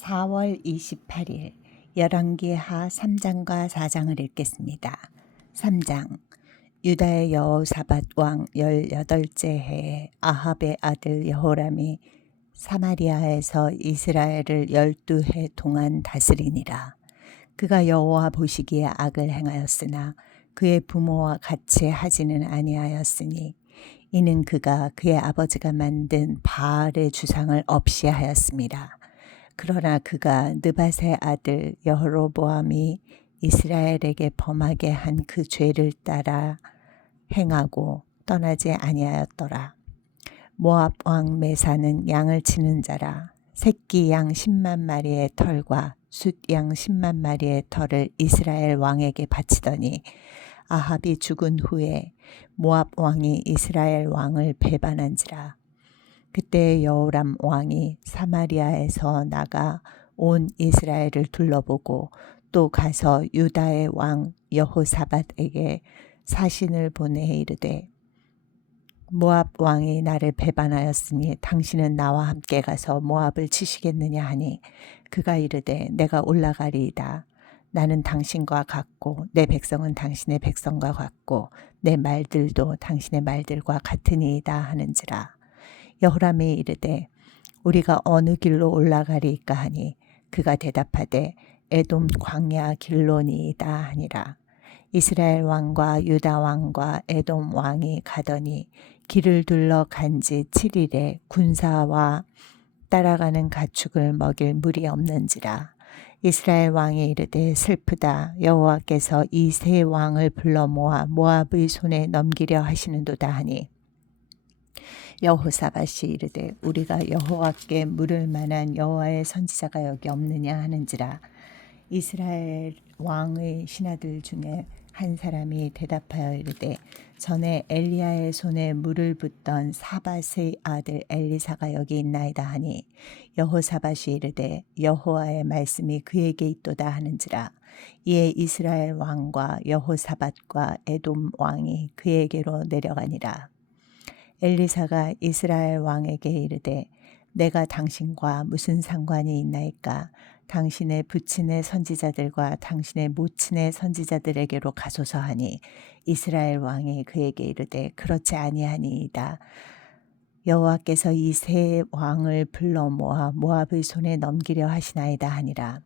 4월 28일 열왕기하 3장과 4장을 읽겠습니다. 3장. 유다의 여호사밧 왕 18째 해에 아합의 아들 여호람이 사마리아에서 이스라엘을 12해 동안 다스리니라. 그가 여호와 보시기에 악을 행하였으나 그의 부모와 같이 하지는 아니하였으니 이는 그가 그의 아버지가 만든 바알의 주상을 없이 하였습니다. 그러나 그가 느밧의 아들 여로보암이 이스라엘에게 범하게 한 그 죄를 따라 행하고 떠나지 아니하였더라. 모압 왕 메사는 양을 치는 자라. 새끼 양 10만 마리의 털과 숫양 10만 마리의 털을 이스라엘 왕에게 바치더니 아합이 죽은 후에 모압 왕이 이스라엘 왕을 배반한지라. 그때 여호람 왕이 사마리아에서 나가 온 이스라엘을 둘러보고 또 가서 유다의 왕 여호사밧에게 사신을 보내 이르되 모압 왕이 나를 배반하였으니 당신은 나와 함께 가서 모압을 치시겠느냐 하니 그가 이르되 내가 올라가리이다. 나는 당신과 같고 내 백성은 당신의 백성과 같고 내 말들도 당신의 말들과 같으니이다 하는지라. 여호람이 이르되 우리가 어느 길로 올라가리이까 하니 그가 대답하되 에돔 광야 길로니이다 하니라. 이스라엘 왕과 유다 왕과 에돔 왕이 가더니 길을 둘러 간지 7일에 군사와 따라가는 가축을 먹일 물이 없는지라. 이스라엘 왕이 이르되 슬프다. 여호와께서 이 세 왕을 불러 모아 모압의 손에 넘기려 하시는도다 하니 여호사밧이 이르되 우리가 여호와께 물을 만한 여호와의 선지자가 여기 없느냐 하는지라. 이스라엘 왕의 신하들 중에 한 사람이 대답하여 이르되 전에 엘리야의 손에 물을 붓던 사밧의 아들 엘리사가 여기 있나이다 하니 여호사밧이 이르되 여호와의 말씀이 그에게 있도다 하는지라. 이에 이스라엘 왕과 여호사밧과 에돔 왕이 그에게로 내려가니라. 엘리사가 이스라엘 왕에게 이르되 내가 당신과 무슨 상관이 있나이까? 당신의 부친의 선지자들과 당신의 모친의 선지자들에게로 가소서 하니 이스라엘 왕이 그에게 이르되 그렇지 아니하니이다. 여호와께서 이 세 왕을 불러 모아 모압의 손에 넘기려 하시나이다 하니라.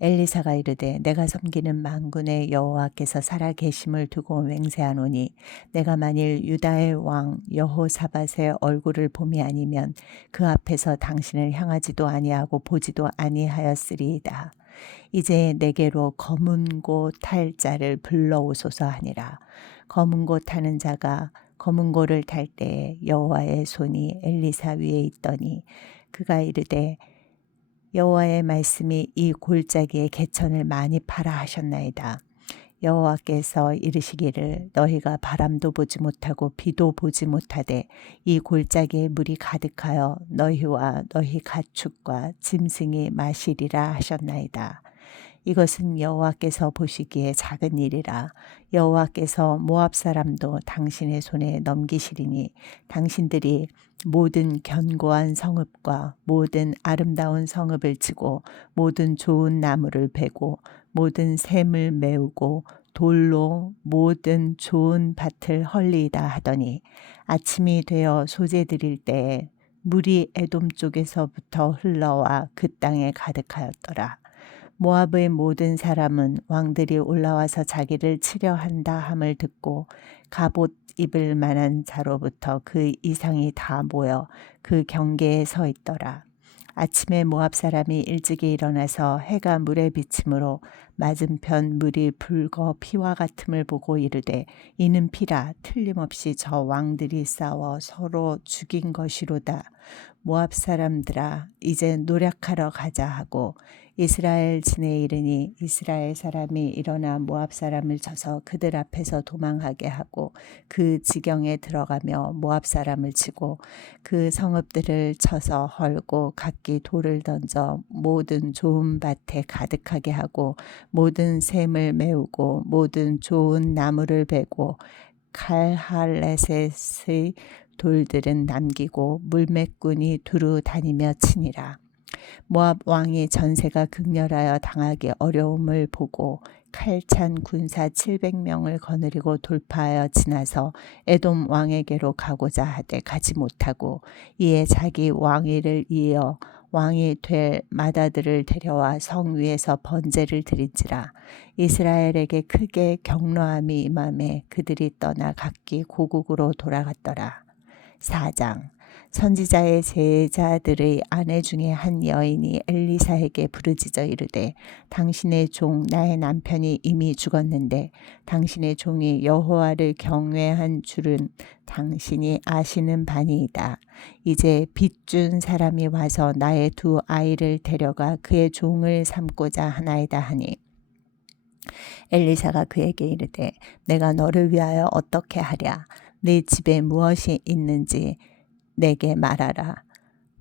엘리사가 이르되 내가 섬기는 만군의 여호와께서 살아 계심을 두고 맹세하노니 내가 만일 유다의 왕 여호사밧의 얼굴을 봄이 아니면 그 앞에서 당신을 향하지도 아니하고 보지도 아니하였으리이다. 이제 내게로 검은 고 탈 자를 불러오소서 하니라. 검은 고 타는 자가 검은 고를 탈 때에 여호와의 손이 엘리사 위에 있더니 그가 이르되 여호와의 말씀이 이 골짜기에 개천을 많이 파라 하셨나이다. 여호와께서 이르시기를 너희가 바람도 보지 못하고 비도 보지 못하되 이 골짜기에 물이 가득하여 너희와 너희 가축과 짐승이 마시리라 하셨나이다. 이것은 여호와께서 보시기에 작은 일이라. 여호와께서 모압 사람도 당신의 손에 넘기시리니 당신들이 모든 견고한 성읍과 모든 아름다운 성읍을 치고 모든 좋은 나무를 베고 모든 샘을 메우고 돌로 모든 좋은 밭을 헐리이다 하더니 아침이 되어 소재 드릴 때에 물이 에돔 쪽에서부터 흘러와 그 땅에 가득하였더라. 모압의 모든 사람은 왕들이 올라와서 자기를 치려 한다 함을 듣고 갑옷 입을 만한 자로부터 그 이상이 다 모여 그 경계에 서 있더라. 아침에 모압 사람이 일찍이 일어나서 해가 물에 비침으로 맞은편 물이 붉어 피와 같음을 보고 이르되 이는 피라. 틀림없이 저 왕들이 싸워 서로 죽인 것이로다. 모압 사람들아 이제 노력하러 가자 하고 이스라엘 진에 이르니 이스라엘 사람이 일어나 모압 사람을 쳐서 그들 앞에서 도망하게 하고 그 지경에 들어가며 모압 사람을 치고 그 성읍들을 쳐서 헐고 각기 돌을 던져 모든 좋은 밭에 가득하게 하고 모든 샘을 메우고 모든 좋은 나무를 베고 칼할레셋의 돌들은 남기고 물매꾼이 두루 다니며 치니라. 모압 왕이 전세가 극렬하여 당하기 어려움을 보고 칼찬 군사 700명을 거느리고 돌파하여 지나서 에돔 왕에게로 가고자 하되 가지 못하고 이에 자기 왕위를 이어 왕이 될 맏아들을 데려와 성 위에서 번제를 드린지라. 이스라엘에게 크게 경노함이 임함에 그들이 떠나 각기 고국으로 돌아갔더라. 4장. 선지자의 제자들의 아내 중에 한 여인이 엘리사에게 부르짖어 이르되 당신의 종 나의 남편이 이미 죽었는데 당신의 종이 여호와를 경외한 줄은 당신이 아시는 바니이다. 이제 빚준 사람이 와서 나의 두 아이를 데려가 그의 종을 삼고자 하나이다 하니 엘리사가 그에게 이르되 내가 너를 위하여 어떻게 하랴. 네 집에 무엇이 있는지 내게 말하라.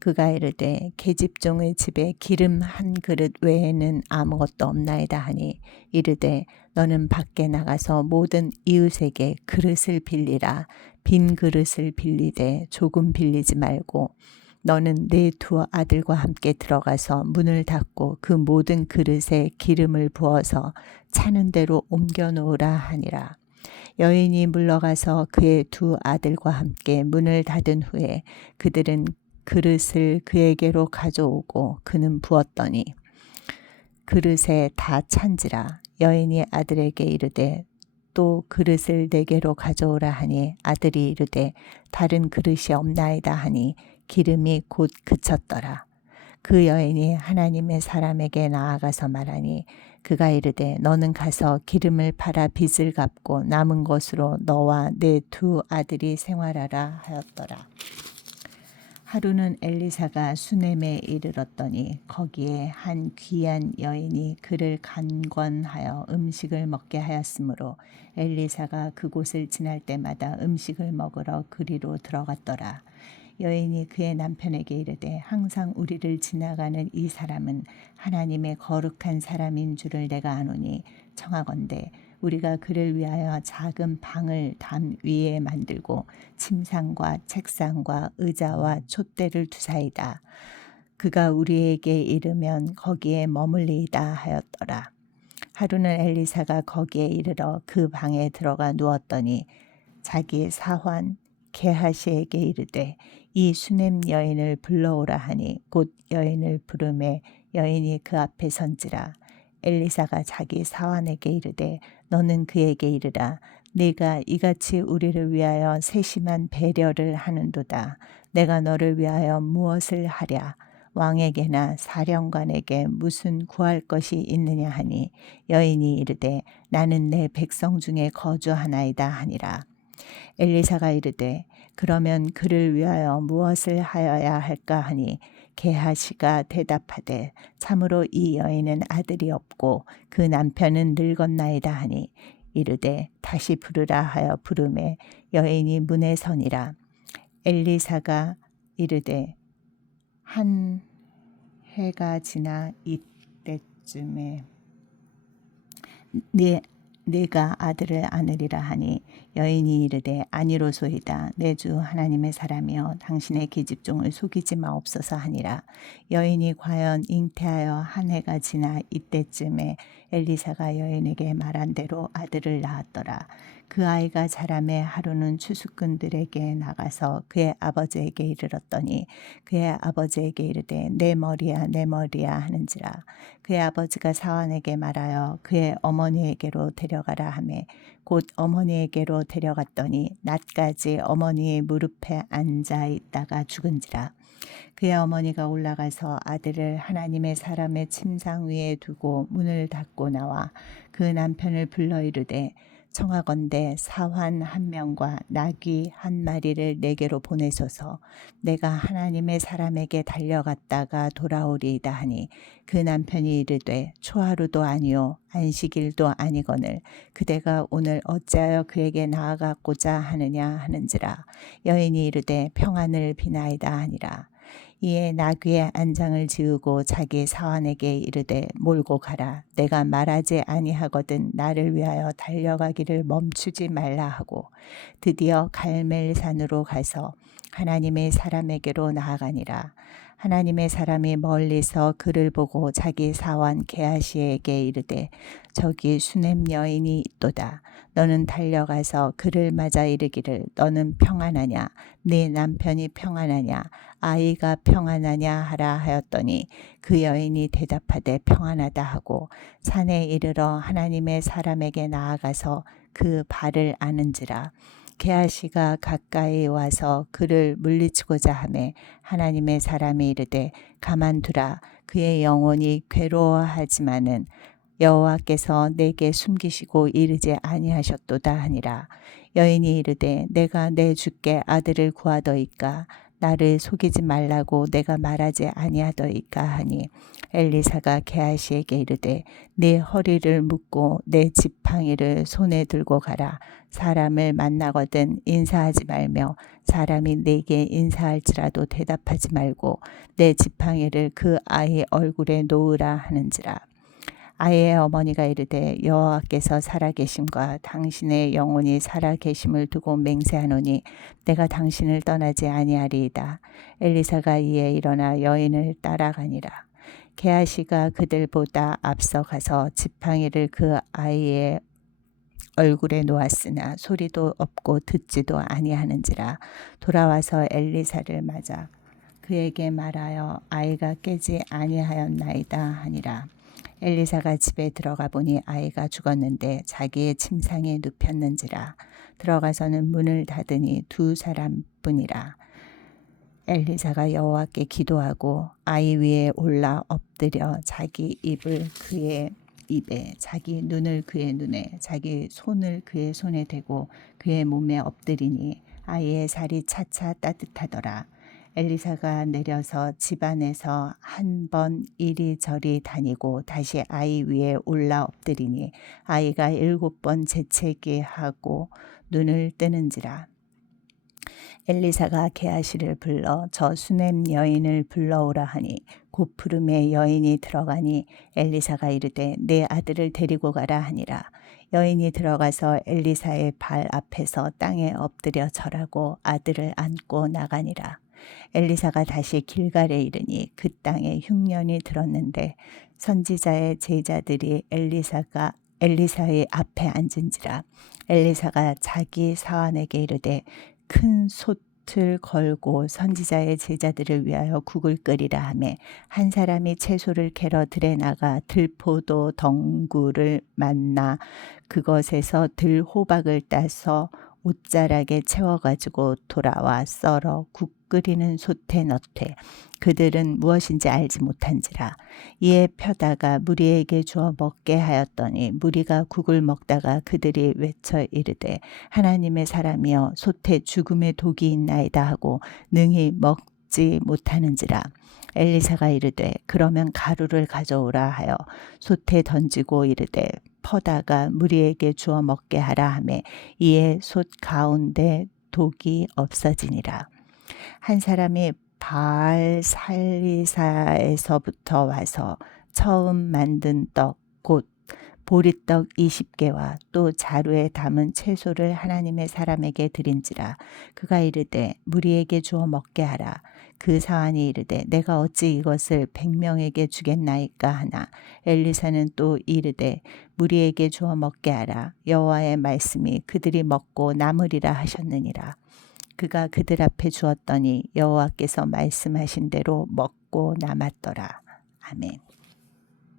그가 이르되 계집종의 집에 기름 한 그릇 외에는 아무것도 없나이다 하니 이르되 너는 밖에 나가서 모든 이웃에게 그릇을 빌리라. 빈 그릇을 빌리되 조금 빌리지 말고 너는 네 두 아들과 함께 들어가서 문을 닫고 그 모든 그릇에 기름을 부어서 차는 대로 옮겨 놓으라 하니라. 여인이 물러가서 그의 두 아들과 함께 문을 닫은 후에 그들은 그릇을 그에게로 가져오고 그는 부었더니 그릇에 다 찬지라. 여인이 아들에게 이르되 또 그릇을 내게로 가져오라 하니 아들이 이르되 다른 그릇이 없나이다 하니 기름이 곧 그쳤더라. 그 여인이 하나님의 사람에게 나아가서 말하니 그가 이르되 너는 가서 기름을 팔아 빚을 갚고 남은 것으로 너와 네 두 아들이 생활하라 하였더라. 하루는 엘리사가 수넴에 이르렀더니 거기에 한 귀한 여인이 그를 간권하여 음식을 먹게 하였으므로 엘리사가 그곳을 지날 때마다 음식을 먹으러 그리로 들어갔더라. 여인이 그의 남편에게 이르되 항상 우리를 지나가는 이 사람은 하나님의 거룩한 사람인 줄을 내가 아노니 청하건대 우리가 그를 위하여 작은 방을 담 위에 만들고 침상과 책상과 의자와 촛대를 두사이다. 그가 우리에게 이르면 거기에 머물리이다 하였더라. 하루는 엘리사가 거기에 이르러 그 방에 들어가 누웠더니 자기 사환 게하시에게 이르되 이 수넴 여인을 불러오라 하니 곧 여인을 부르매 여인이 그 앞에 선지라. 엘리사가 자기 사환에게 이르되 너는 그에게 이르라. 네가 이같이 우리를 위하여 세심한 배려를 하는도다. 내가 너를 위하여 무엇을 하랴. 왕에게나 사령관에게 무슨 구할 것이 있느냐 하니 여인이 이르되 나는 내 백성 중에 거주하나이다 하니라. 엘리사가 이르되 그러면 그를 위하여 무엇을 하여야 할까 하니 게하시가 대답하되 참으로 이 여인은 아들이 없고 그 남편은 늙었나이다 하니 이르되 다시 부르라 하여 부르매 여인이 문에 서니라. 엘리사가 이르되 한 해가 지나 이때쯤에 네가 아들을 안으리라 하니 여인이 이르되 아니로소이다. 내 주 하나님의 사람이여 당신의 계집종을 속이지 마옵소서 하니라. 여인이 과연 잉태하여 한 해가 지나 이때쯤에 엘리사가 여인에게 말한 대로 아들을 낳았더라. 그 아이가 자라매 하루는 추수꾼들에게 나가서 그의 아버지에게 이르렀더니 그의 아버지에게 이르되 내 머리야 내 머리야 하는지라. 그의 아버지가 사환에게 말하여 그의 어머니에게로 데려가라 하매 곧 어머니에게로 데려갔더니 낮까지 어머니의 무릎에 앉아 있다가 죽은지라. 그의 어머니가 올라가서 아들을 하나님의 사람의 침상 위에 두고 문을 닫고 나와 그 남편을 불러 이르되 청하건대 사환 한 명과 나귀 한 마리를 내게로 보내소서. 내가 하나님의 사람에게 달려갔다가 돌아오리이다 하니 그 남편이 이르되 초하루도 아니요 안식일도 아니거늘 그대가 오늘 어찌하여 그에게 나아가고자 하느냐 하는지라. 여인이 이르되 평안을 비나이다 하니라. 이에 나귀의 안장을 지우고 자기 사환에게 이르되 몰고 가라. 내가 말하지 아니하거든 나를 위하여 달려가기를 멈추지 말라 하고 드디어 갈멜산으로 가서 하나님의 사람에게로 나아가니라. 하나님의 사람이 멀리서 그를 보고 자기 사원 게하시에게 이르되 저기 수넴 여인이 있도다. 너는 달려가서 그를 맞아 이르기를 너는 평안하냐 네 남편이 평안하냐 아이가 평안하냐 하라 하였더니 그 여인이 대답하되 평안하다 하고 산에 이르러 하나님의 사람에게 나아가서 그 발을 아는지라. 게하시가 가까이 와서 그를 물리치고자 하매 하나님의 사람이 이르되 가만두라. 그의 영혼이 괴로워하지만은 여호와께서 내게 숨기시고 이르지 아니하셨도다 하니라. 여인이 이르되 내가 내 주께 아들을 구하더이까 나를 속이지 말라고 내가 말하지 아니하더이까 하니 엘리사가 게하시에게 이르되 네 허리를 묶고 내 지팡이를 손에 들고 가라. 사람을 만나거든 인사하지 말며 사람이 내게 인사할지라도 대답하지 말고 내 지팡이를 그 아이 얼굴에 놓으라 하는지라. 아이의 어머니가 이르되 여호와께서 살아계심과 당신의 영혼이 살아계심을 두고 맹세하노니 내가 당신을 떠나지 아니하리이다. 엘리사가 이에 일어나 여인을 따라가니라. 게하시가 그들보다 앞서 가서 지팡이를 그 아이의 얼굴에 놓았으나 소리도 없고 듣지도 아니하는지라. 돌아와서 엘리사를 맞아 그에게 말하여 아이가 깨지 아니하였나이다 하니라. 엘리사가 집에 들어가 보니 아이가 죽었는데 자기의 침상에 눕혔는지라. 들어가서는 문을 닫으니 두 사람뿐이라. 엘리사가 여호와께 기도하고 아이 위에 올라 엎드려 자기 입을 그의 입에 자기 눈을 그의 눈에 자기 손을 그의 손에 대고 그의 몸에 엎드리니 아이의 살이 차차 따뜻하더라. 엘리사가 내려서 집 안에서 한 번 이리저리 다니고 다시 아이 위에 올라 엎드리니 아이가 7번 재채기 하고 눈을 뜨는지라. 엘리사가 게하시를 불러 저 수넴 여인을 불러오라 하니 곧 부름에 여인이 들어가니 엘리사가 이르되 내 아들을 데리고 가라 하니라. 여인이 들어가서 엘리사의 발 앞에서 땅에 엎드려 절하고 아들을 안고 나가니라. 엘리사가 다시 길갈에 이르니 그 땅에 흉년이 들었는데 선지자의 제자들이 엘리사의 앞에 앉은지라. 엘리사가 자기 사환에게 이르되 큰 솥을 걸고 선지자의 제자들을 위하여 국을 끓이라 하매 한 사람이 채소를 캐러 들에 나가 들포도 덩굴을 만나 그것에서 들호박을 따서 옷자락에 채워가지고 돌아와 썰어 국 끓이는 솥에 넣되 그들은 무엇인지 알지 못한지라. 이에 펴다가 무리에게 주어 먹게 하였더니 무리가 국을 먹다가 그들이 외쳐 이르되 하나님의 사람이여 솥에 죽음의 독이 있나이다 하고 능히 먹지 못하는지라. 엘리사가 이르되 그러면 가루를 가져오라 하여 솥에 던지고 이르되 퍼다가 무리에게 주어 먹게 하라 하매 이에 솥 가운데 독이 없어지니라. 한 사람이 바알 살리사에서부터 와서 처음 만든 떡 곧 보리떡 20개와 또 자루에 담은 채소를 하나님의 사람에게 드린지라. 그가 이르되 무리에게 주어 먹게 하라. 그 사환이 이르되 내가 어찌 이것을 100명에게 주겠나이까 하나. 엘리사는 또 이르되 무리에게 주어 먹게 하라. 여호와의 말씀이 그들이 먹고 남으리라 하셨느니라. 그가 그들 앞에 주었더니 여호와께서 말씀하신 대로 먹고 남았더라. 아멘.